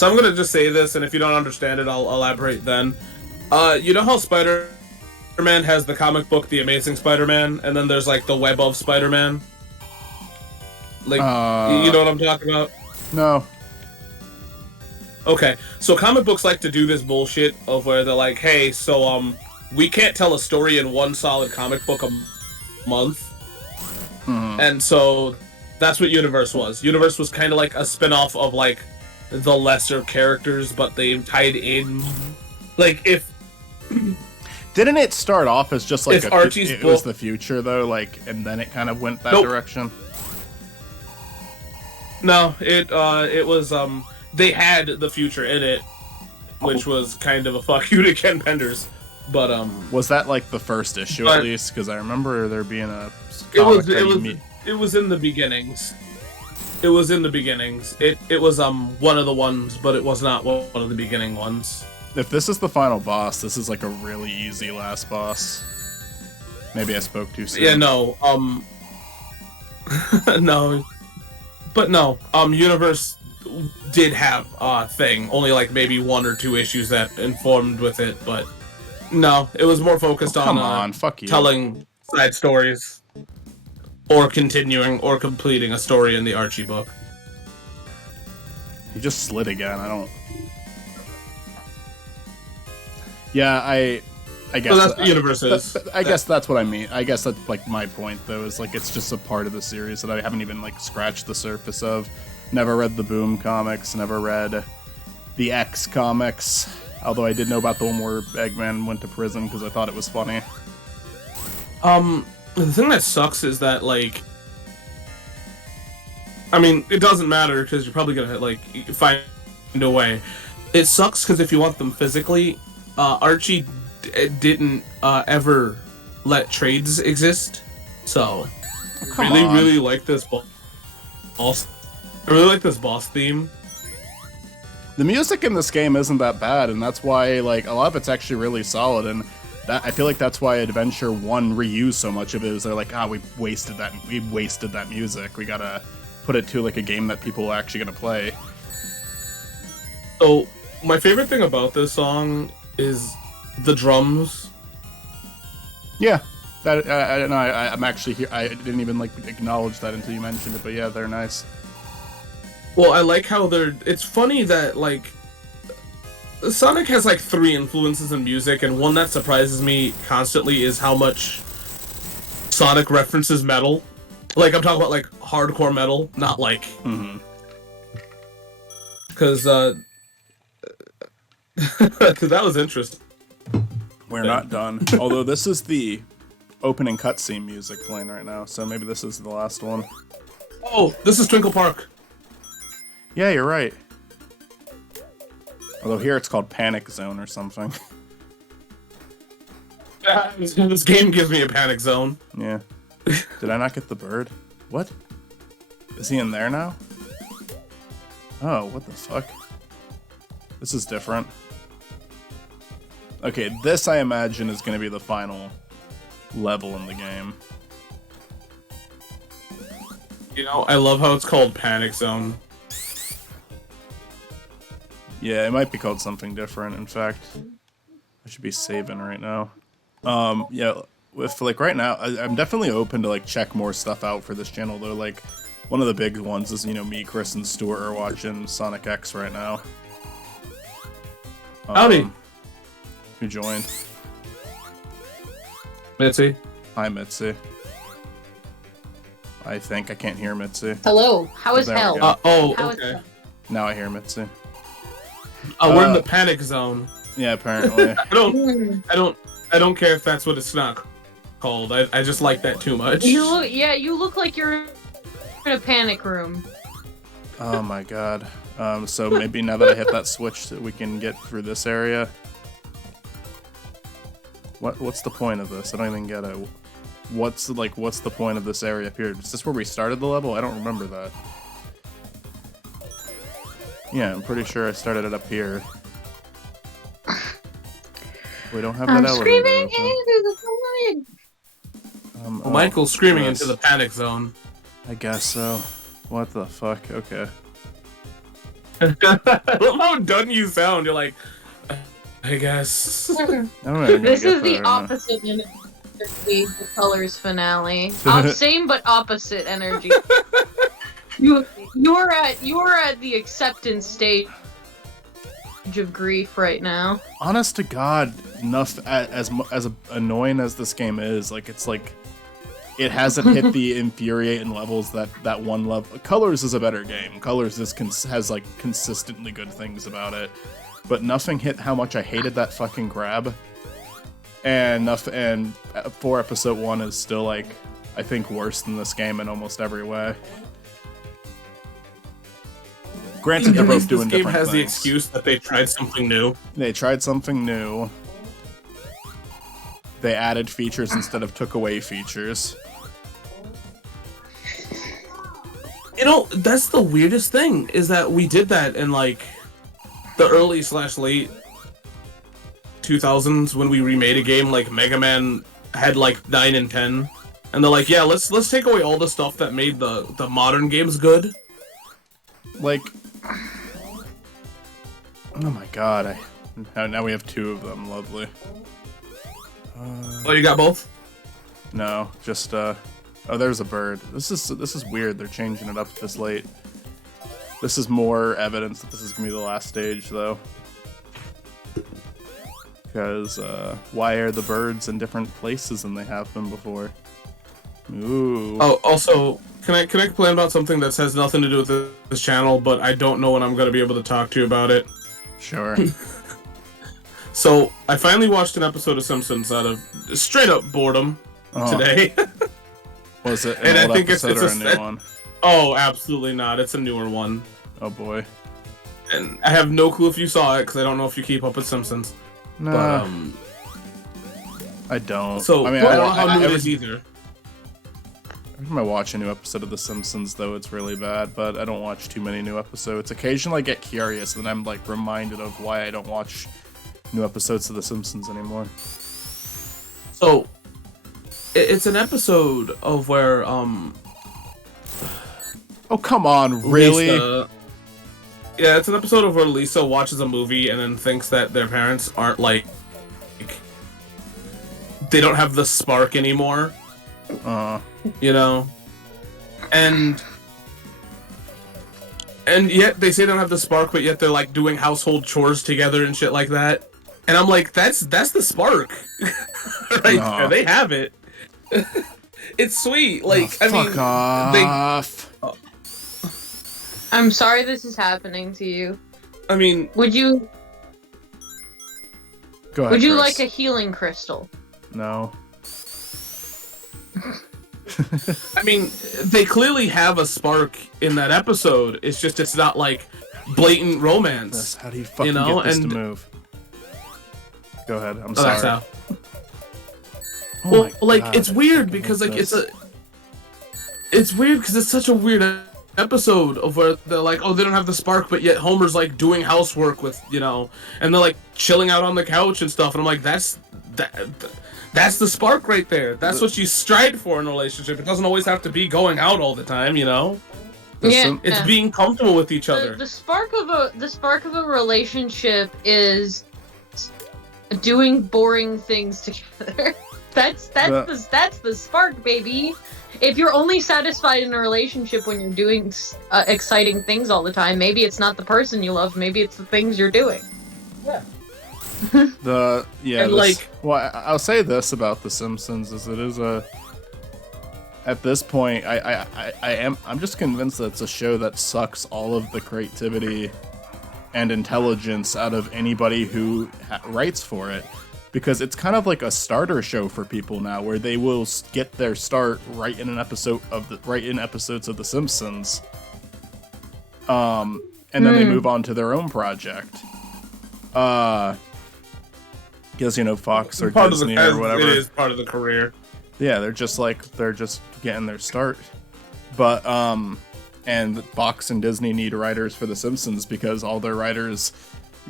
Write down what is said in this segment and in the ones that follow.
So I'm gonna just say this, and if you don't understand it, I'll elaborate then. You know how Spider-Man has the comic book, The Amazing Spider-Man, and then there's like the Web of Spider-Man. Like, you know what I'm talking about? No. Okay, so comic books like to do this bullshit of where they're like, hey, so we can't tell a story in one solid comic book a month, and so that's what Universe was. Universe was kind of like a spin-off of like the lesser characters, but they tied in, like if. Didn't it start off as just like it was the future though, like, and then it kind of went that direction? No, it was they had the future in it, which was kind of a fuck you to Ken Penders. But was that like the first issue at least? Because I remember there being a. It was in the beginnings. It was in the beginnings. It was one of the ones, but it was not one of the beginning ones. If this is the final boss, this is like a really easy last boss. Maybe I spoke too soon. Yeah, no, no, but no, Universe did have a thing, only like maybe 1 or 2 issues that informed with it, but no, it was more focused on fuck you. Telling side stories, or continuing or completing a story in the Archie book. He just slid again. I don't. Yeah, I guess. So that's what Universe is. I guess that's what I mean. I guess that's like my point, though, is like it's just a part of the series that I haven't even like scratched the surface of. Never read the Boom comics. Never read the X comics. Although I did know about the one where Eggman went to prison because I thought it was funny. The thing that sucks is that like, I mean, it doesn't matter because you're probably gonna like find a way. It sucks because if you want them physically. Archie didn't ever let trades exist, so I really like this boss. I really like this boss theme. The music in this game isn't that bad, and that's why like a lot of it's actually really solid. And that I feel like that's why Adventure 1 reused so much of it. Is they're like, we wasted that music. We gotta put it to like a game that people are actually gonna play. So my favorite thing about this song is the drums. Yeah, that I'm actually here. I didn't even like acknowledge that until you mentioned it, but yeah, they're nice. Well, I like how it's funny that like Sonic has like 3 influences in music, and one that surprises me constantly is how much Sonic references metal. Like I'm talking about like hardcore metal, not like because that was interesting. We're not done. Although this is the opening cutscene music playing right now, so maybe this is the last one. Oh, this is Twinkle Park. Yeah, you're right. Although here it's called Panic Zone or something. This game gives me a panic zone. Yeah. Did I not get the bird? What? Is he in there now? Oh, what the fuck? This is different. Okay, this I imagine is going to be the final level in the game. You know, I love how it's called Panic Zone. Yeah, it might be called something different, in fact. I should be saving right now. Yeah, with like right now, I'm definitely open to like check more stuff out for this channel, though. Like, one of the big ones is, you know, me, Chris, and Stuart are watching Sonic X right now. Howdy. Who joined? Mitzi. Hi, Mitzi. I think I can't hear Mitzi. Hello. How is hell? Okay. Now I hear Mitzi. We're in the panic zone. Yeah, apparently. I don't care if that's what it's not called. I just like that too much. You look like you're in a panic room. Oh my god. So maybe now that I hit that switch, that we can get through this area. What's the point of this? I don't even get it. What's the point of this area up here? Is this where we started the level? I don't remember that. Yeah, I'm pretty sure I started it up here. We don't have that elevator. Screaming into the void. Michael's screaming into the panic zone. I guess so. What the fuck? Okay. I love how done you sound. You're like, I guess. I don't know anything This to get is the there, opposite energy of the Colors finale. Same but opposite energy. You're at the acceptance stage of grief right now. Honest to God, enough as annoying as this game is, like it hasn't hit the infuriating levels that one level. Colors is a better game. Colors has like consistently good things about it, but nothing hit how much I hated that fucking grab. And for episode 1 is still like, I think, worse than this game in almost every way. Granted, they're both doing different things. This game has the excuse that they tried something new. They tried something new. They added features instead of took away features. You know, that's the weirdest thing, is that we did that in, like, the early/late 2000s when we remade a game like Mega Man had, like, 9 and 10. And they're like, yeah, let's take away all the stuff that made the modern games good. Like... Oh my god, now we have 2 of them, lovely. Oh, you got both? No, just, oh, there's a bird. This is weird, they're changing it up this late. This is more evidence that this is gonna be the last stage, though. Because, why are the birds in different places than they have been before? Ooh. Oh, also, can I complain about something that has nothing to do with this channel, but I don't know when I'm gonna be able to talk to you about it? Sure. So, I finally watched an episode of Simpsons out of straight-up boredom today. Was it an old episode or a new one? Oh, absolutely not. It's a newer one. Oh, boy. And I have no clue if you saw it, because I don't know if you keep up with Simpsons. No. But, I don't. So, I mean, I don't know how new it is either. Every time I watch a new episode of The Simpsons, though, it's really bad, but I don't watch too many new episodes. Occasionally I get curious, and then I'm, like, reminded of why I don't watch new episodes of The Simpsons anymore. So, it's an episode of where, Oh, come on, really? Yeah, it's an episode of where Lisa watches a movie and then thinks that their parents aren't, like they don't have the spark anymore. You know? And yet they say they don't have the spark, but yet they're like doing household chores together and shit like that. And I'm like, that's the spark. Right there. They have it. It's sweet. Like, fuck off. I'm sorry this is happening to you. I mean, would you Go ahead, would you Chris. like a healing crystal? No. I mean, they clearly have a spark in that episode. It's just, it's not like blatant romance. How do you fucking get this to move? Go ahead. I'm sorry. That's how. Oh Well, like, God, it's weird because, like, it's weird because it's such a weird episode of where they're like, oh, they don't have the spark, but yet Homer's, like, doing housework with, you know, and they're, like, chilling out on the couch and stuff, and I'm like, that's the spark right there. That's what you strive for in a relationship. It doesn't always have to be going out all the time, you know? It's being comfortable with each other. The spark of a relationship is doing boring things together. That's the spark, baby. If you're only satisfied in a relationship when you're doing exciting things all the time, maybe it's not the person you love. Maybe it's the things you're doing. Yeah. Well, I'll say this about The Simpsons: is it is at this point, I'm just convinced that it's a show that sucks all of the creativity and intelligence out of anybody who writes for it. Because it's kind of like a starter show for people now, where they will get their start right in episodes of The Simpsons, and then they move on to their own project. Because Fox or Disney or whatever. It is part of the career. Yeah, they're just getting their start. But and Fox and Disney need writers for The Simpsons because all their writers,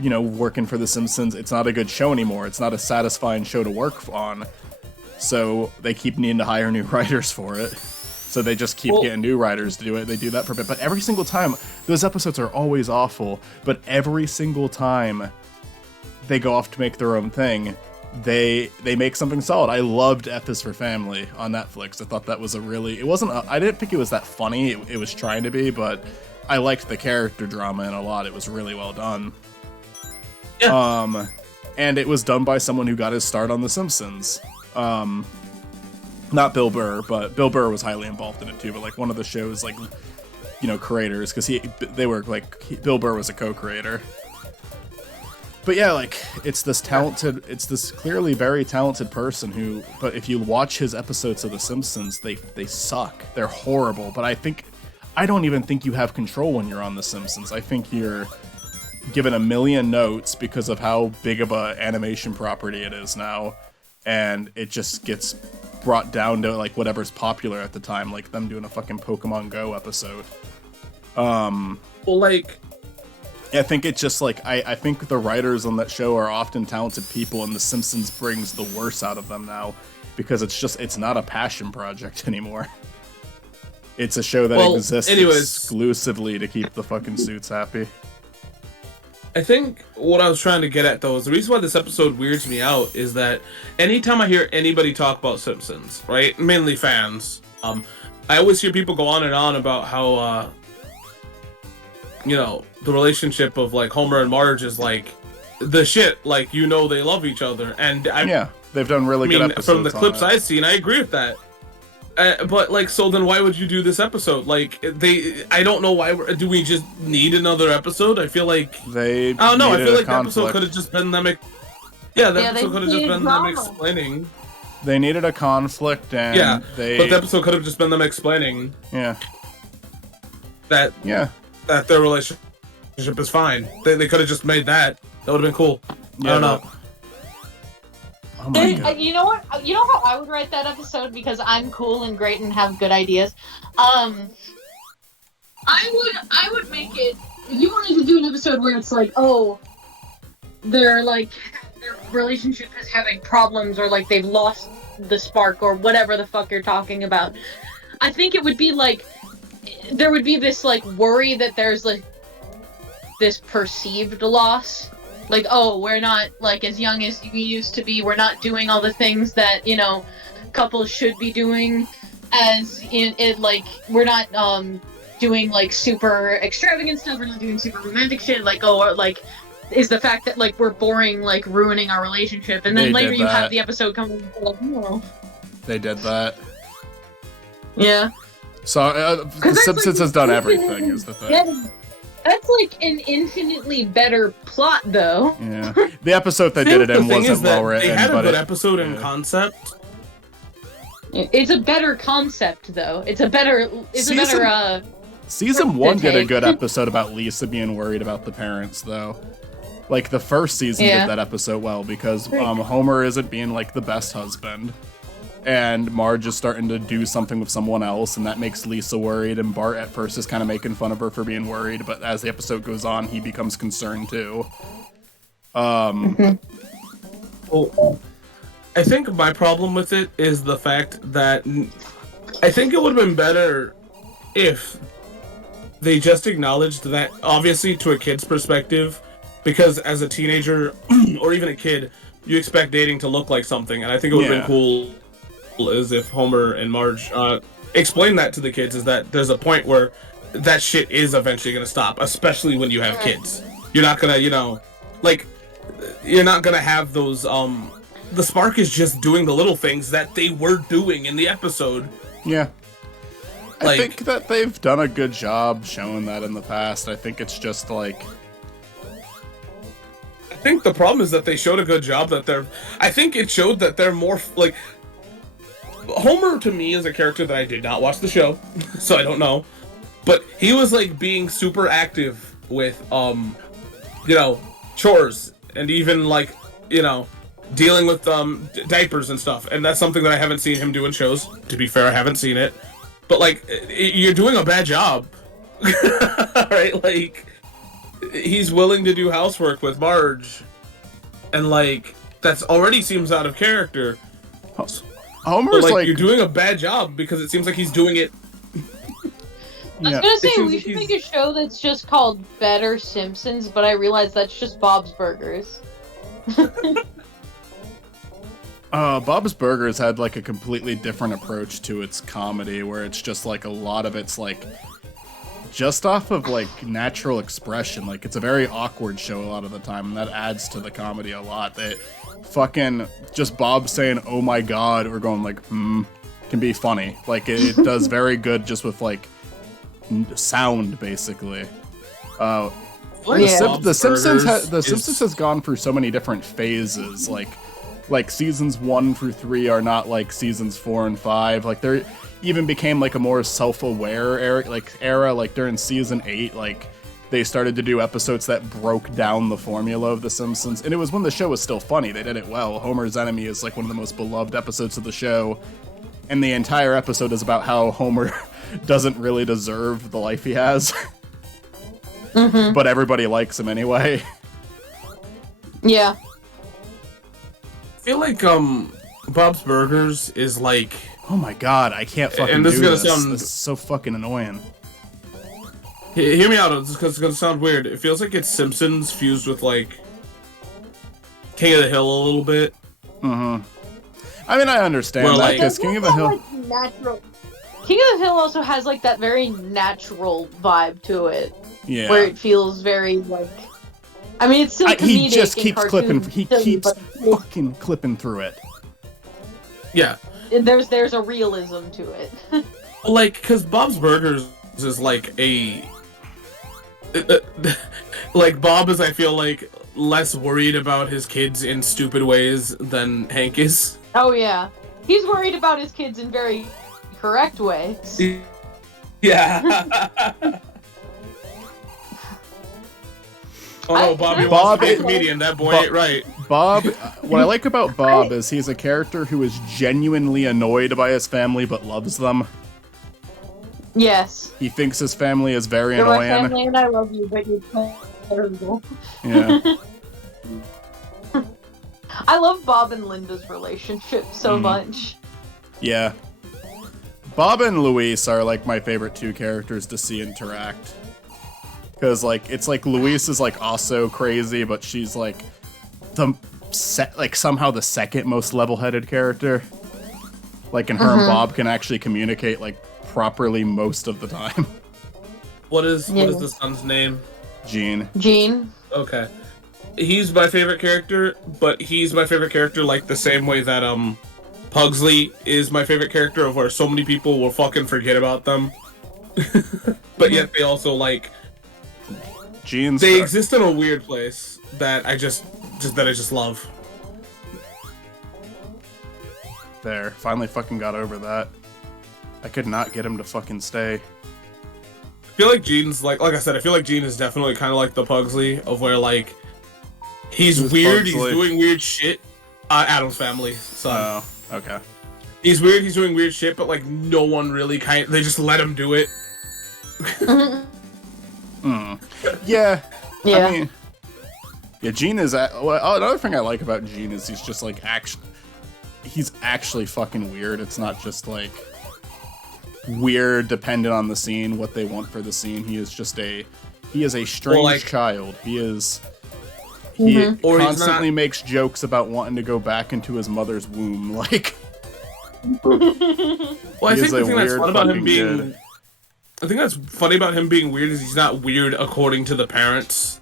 working for The Simpsons, it's not a good show anymore. It's not a satisfying show to work on. So they keep needing to hire new writers for it. So they just keep getting new writers to do it. They do that for a bit. But every single time, those episodes are always awful. But every single time they go off to make their own thing, they make something solid. I loved F is for Family on Netflix. I thought that was I didn't think it was that funny. It was trying to be, but I liked the character drama in a lot. It was really well done. Yeah. And it was done by someone who got his start on The Simpsons. Not Bill Burr, but Bill Burr was highly involved in it too. But like one of the show's like, creators, because Bill Burr was a co-creator. But yeah, like it's this clearly very talented person who. But if you watch his episodes of The Simpsons, they suck. They're horrible. But I don't even think you have control when you're on The Simpsons. I think you're given a million notes because of how big of a animation property it is now, and it just gets brought down to like whatever's popular at the time, like them doing a fucking Pokemon Go episode. I think it's just like I think the writers on that show are often talented people, and The Simpsons brings the worst out of them now because it's not a passion project anymore. It's a show that exists exclusively to keep the fucking suits happy. I think what I was trying to get at, though, is the reason why this episode weirds me out is that anytime I hear anybody talk about Simpsons, right, mainly fans, I always hear people go on and on about how, the relationship of, like, Homer and Marge is, like, the shit. Like, they love each other. And they've done really good episodes from the clips I've seen, I agree with that. But like, so then why would you do this episode? Like, I don't know why. Do we just need another episode? I feel like I don't know. I feel like the episode could have just been them. Episode could have just been them explaining. They needed a conflict, and but the episode could have just been them explaining. That their relationship is fine. They could have just made that. That would have been cool. I don't know. Oh my God. You know what? You know how I would write that episode, because I'm cool and great and have good ideas. I would make it. If you wanted to do an episode where it's like, their relationship is having problems, or like they've lost the spark, or whatever the fuck you're talking about. I think it would be like there would be this like worry that there's like this perceived loss. Like, we're not, like, as young as we used to be. We're not doing all the things that, couples should be doing. We're not, doing, like, super extravagant stuff. We're not doing super romantic shit. Like, is the fact that, like, we're boring, like, ruining our relationship. And then later you have the episode come and be like, no. They did that. Yeah. So, The Simpsons has done everything, is the thing. Yeah. That's like an infinitely better plot, though. Yeah, the episode they did it in wasn't well written. They had a good episode in concept. It's a better concept, though. Season 1 did a good episode about Lisa being worried about the parents, though. Like the first season did that episode well because Homer isn't being like the best husband. And Marge is starting to do something with someone else, and that makes Lisa worried, and Bart at first is kind of making fun of her for being worried, but as the episode goes on, he becomes concerned too. Well, I think my problem with it is the fact that I think it would have been better if they just acknowledged that, obviously to a kid's perspective, because as a teenager, or even a kid, you expect dating to look like something, and I think it would have been cool is if Homer and Marge explain that to the kids, is that there's a point where that shit is eventually going to stop, especially when you have kids. You're not going to, you're not going to have those, the spark is just doing the little things that they were doing in the episode. Yeah. I think that they've done a good job showing that in the past. I think it's just like... I think the problem is that they showed a good job that I think it showed that they're more, like... Homer, to me, is a character that I did not watch the show, so I don't know. But he was, like, being super active with, chores, and even, like, dealing with, diapers and stuff. And that's something that I haven't seen him do in shows. To be fair, I haven't seen it. But, like, you're doing a bad job. Right? Like, he's willing to do housework with Marge. And, like, that's already seems out of character. Homer's like, you're doing a bad job because it seems like he's doing it I was gonna say we should make a show that's just called Better Simpsons, but I realize that's just Bob's Burgers. Bob's Burgers had like a completely different approach to its comedy, where it's just like a lot of it's like just off of like natural expression. Like it's a very awkward show a lot of the time, and that adds to the comedy a lot. That fucking just Bob saying "oh my god" or going like can be funny. Like it does very good just with like sound basically. The Simpsons has gone through so many different phases. Like seasons 1 through 3 are not like seasons 4 and 5. Like there even became like a more self-aware era. Like during season 8, like they started to do episodes that broke down the formula of The Simpsons, and it was when the show was still funny. They did it well. Homer's Enemy is like one of the most beloved episodes of the show, and the entire episode is about how Homer doesn't really deserve the life he has, but everybody likes him anyway. Yeah. I feel like Bob's Burgers is like, oh my god, I can't fucking and this do is gonna this. sound, This is so fucking annoying. Hear me out, because it's gonna sound weird. It feels like it's Simpsons fused with like King of the Hill a little bit. I mean, I understand that because King of the Hill. Like, natural. King of the Hill also has like that very natural vibe to it. Yeah. Where it feels very like. I mean, it's still comedic. He just keeps and clipping. He silly, keeps but fucking clipping through it. Yeah. There's a realism to it. Like, because Bob's Burgers is like a. Like, Bob is, I feel like, less worried about his kids in stupid ways than Hank is. Oh, yeah. He's worried about his kids in very correct ways. Yeah. Oh no, Bobby Bob wants to be a comedian. That boy ain't right. Bob, what I like about Bob is he's a character who is genuinely annoyed by his family but loves them. Yes. He thinks his family is very You're annoying. my family and I love you, but you're terrible. Yeah. I love Bob and Linda's relationship so much. Yeah. Bob and Luis are like my favorite two characters to see interact. Because like it's like Luis is like also crazy, but she's like somehow the second most level-headed character. Like, and her and Bob can actually communicate like properly most of the time. What is the son's name? Gene. Okay. He's my favorite character, but he's my favorite character like the same way that Pugsley is my favorite character, of where so many people will fucking forget about them. But yet they also like they exist in a weird place that I just love. There, finally fucking got over that. I could not get him to fucking stay. I feel like Gene's like I said, I feel like Gene is definitely kind of like the Pugsley, of where like he's weird, Pugsley? He's doing weird shit. Addams Family, son. Oh, okay. He's weird, he's doing weird shit, but like no one really they just let him do it. Yeah. Yeah. I mean, yeah, Gene is. Another thing I like about Gene is he's just like he's actually fucking weird. It's not just like weird dependent on the scene, what they want for the scene. He is a strange child. He constantly makes jokes about wanting to go back into his mother's womb. Like, well, I think the thing that's fun about him being kid. I think that's funny about him being weird is he's not weird according to the parents.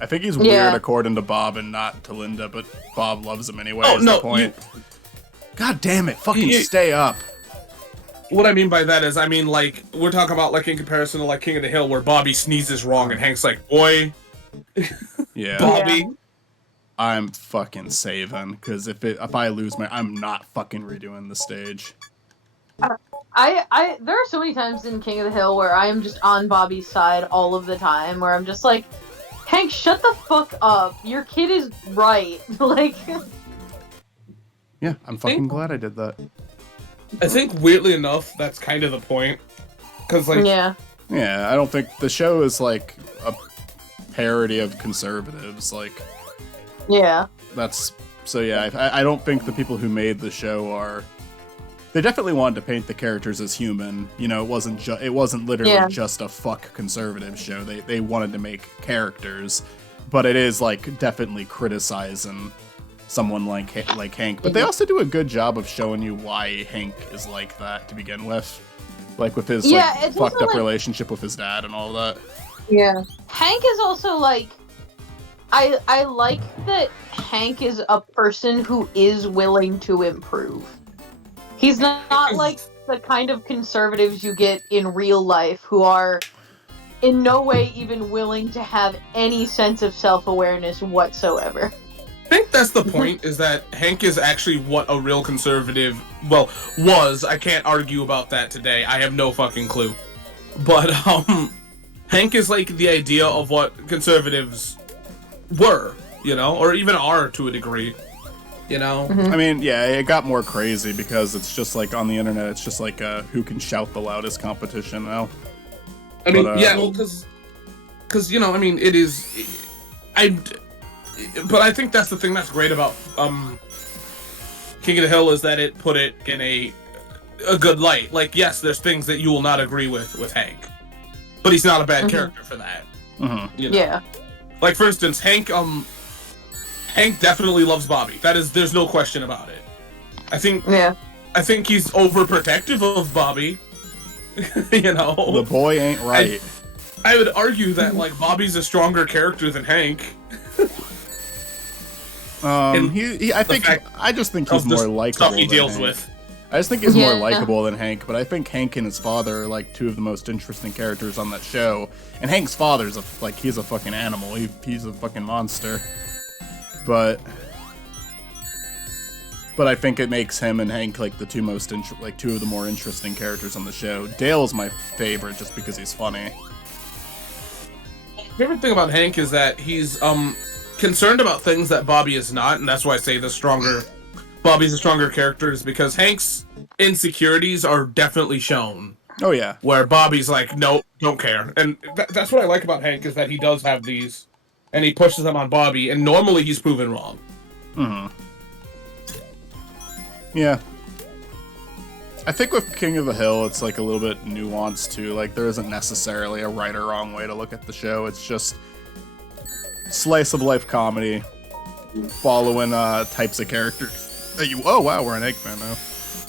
I think he's weird according to Bob and not to Linda, but Bob loves him anyway. Oh, is no, the point. God damn it! Fucking stay up. What I mean by that is, I mean, like, we're talking about, like, in comparison to, like, King of the Hill, where Bobby sneezes wrong and Hank's like, boy. Yeah. Bobby. Yeah. I'm fucking saving, because if I lose I'm not fucking redoing the stage. There are so many times in King of the Hill where I am just on Bobby's side all of the time, where I'm just like, Hank, shut the fuck up. Your kid is right. Like. Yeah, I'm fucking glad I did that. I think, weirdly enough, that's kind of the point. Because, like... Yeah, I don't think... The show is, like, a parody of conservatives, like... Yeah. That's... So, yeah, I don't think the people who made the show are they definitely wanted to paint the characters as human. You know, it wasn't literally just a fuck conservative show. They wanted to make characters, but it is like definitely criticizing someone like Hank. But they also do a good job of showing you why Hank is like that to begin with, like with his like fucked up relationship with his dad and all that. Yeah, Hank is also like, I like that Hank is a person who is willing to improve. He's not like the kind of conservatives you get in real life who are in no way even willing to have any sense of self-awareness whatsoever. I think that's the point, is that Hank is actually what a real conservative, was. I can't argue about that today. I have no fucking clue. But, Hank is like the idea of what conservatives were, you know, or even are to a degree. You know? I mean, yeah, it got more crazy because it's just like on the internet, it's just like who can shout the loudest competition now. I mean, because you know, I mean, it is. But I think that's the thing that's great about King of the Hill, is that it put it in a good light. Like, yes, there's things that you will not agree with Hank, but he's not a bad character for that. You know? Yeah. Like, for instance, Hank definitely loves Bobby. There's no question about it. I think he's overprotective of Bobby. You know, the boy ain't right. I would argue that like Bobby's a stronger character than Hank. I just think he's more likable. Stuff he deals with. I just think he's more likable than Hank, but I think Hank and his father are like two of the most interesting characters on that show. And Hank's father's he's a fucking animal. He's a fucking monster. But I think it makes him and Hank like the two most two of the more interesting characters on the show. Dale's my favorite just because he's funny. My favorite thing about Hank is that he's concerned about things that Bobby is not, and that's why I say Bobby's a stronger character, is because Hank's insecurities are definitely shown. Oh yeah. Where Bobby's like, nope, don't care. And that's what I like about Hank, is that he does have these, and he pushes them on Bobby, and normally he's proven wrong. Yeah. I think with King of the Hill, it's like a little bit nuanced too. Like, there isn't necessarily a right or wrong way to look at the show. It's just slice of life comedy following types of characters that oh wow, we're an Eggman now.